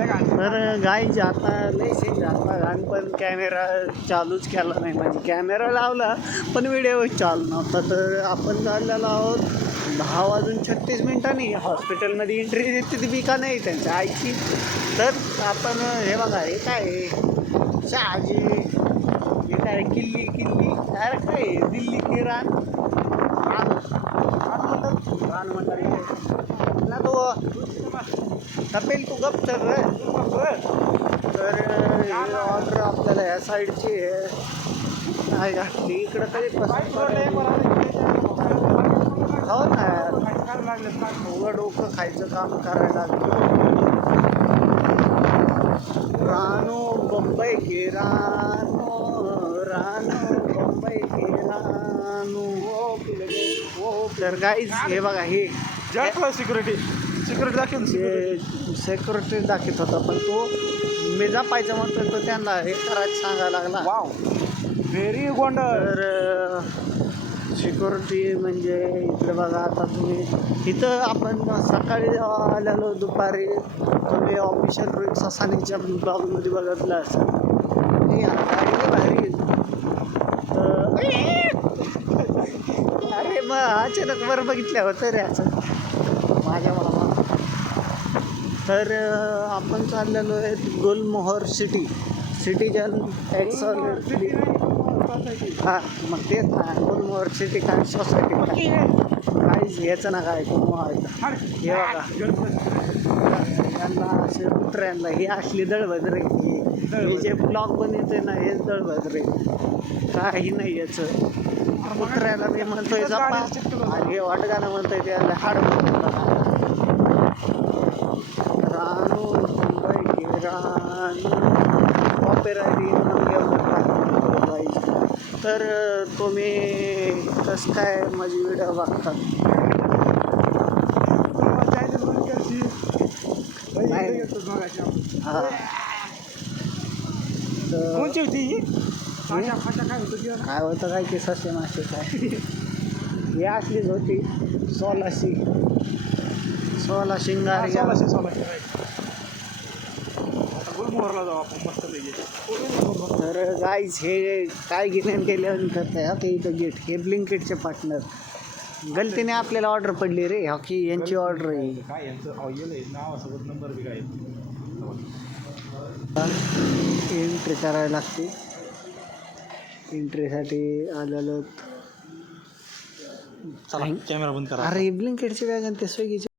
तर गाईज आता लई सीन झाला आणि पण कॅमेरा चालूच केला नाही, म्हणजे कॅमेरा लावला पण व्हिडिओ चालू नव्हता. तर आपण चाललेलो आहोत 10:36 हॉस्पिटलमध्ये एंट्री देते ती बी का नाही त्यांच्या आईची. तर आपण हे बघा, हे काय आहे शहाजी, हे काय किल्ली अरे काय दिल्ली की रान म्हणतात ना तो कपेल तू गप तर ऑर्डर आपल्याला ह्या साईडची आहे घातली इकडं तरी हो ना यार, उघड डोकं खायचं काम करायला रानो बंबई के रानो बंबई के रानो. तर गाईज हे बघा, हे सिक्युरिटी दाखवून सेक्युरिटी दाखवत होता, पण तो मी जपायचं म्हणतो तो त्यांना हे करायचं सांगायला लागला. Wow very Gounder. तर सिक्युरिटी म्हणजे इकडे बघा, आता तुम्ही इथं आपण सकाळी जेव्हा आलेलो दुपारी तुम्ही ऑफिशियल रोहित ससानीच्या ब्लॉगमध्ये बघितलं असेल. भारी अरे मग अचानक वर बघितल्या होतं रे असं माझ्या मला. तर आपण चाललेलो आहे गुलमोहर सिटीजन हां, मग तेच ना गुलमोहर सिटी काय सोसायटी काहीच घ्यायचं ना काय गुलमोहर. हे बघा यांना असे कुत्र्यांना हे असली दळभद्र हे जे ब्लॉग बनवते ना हेच दळभद्र काही नाही याचं. कुत्र्याला मी म्हणतोय जपा आणि हे वाटगाणं म्हणतोय त्याला हाड रानू मुंबई के रानू तर तुम्ही कसं काय माझी व्हिडिओ बघतात हां. कोणची होती काय होतं काय की ससे मासे काय हे असलीच होती 16 शिंगार. गुलमोहरला जाऊ आपण मस्त पैकी. तर गाईज हे काय घेण्यान केल्यावर करताय हा ते इथं गेट हे ब्लिंकिटचे पार्टनर गलतीने आपल्याला ऑर्डर पडली रे हॉकी यांची ऑर्डर आहे. काय यांचं ऑइल आहे नावासोबत नंबर बी काय एंट्री करायला लागते. एंट्रीसाठी आलेलो कॅमेरा बंद करा. अरे ब्लिंकिटची बॅग आणि ते स्विगीची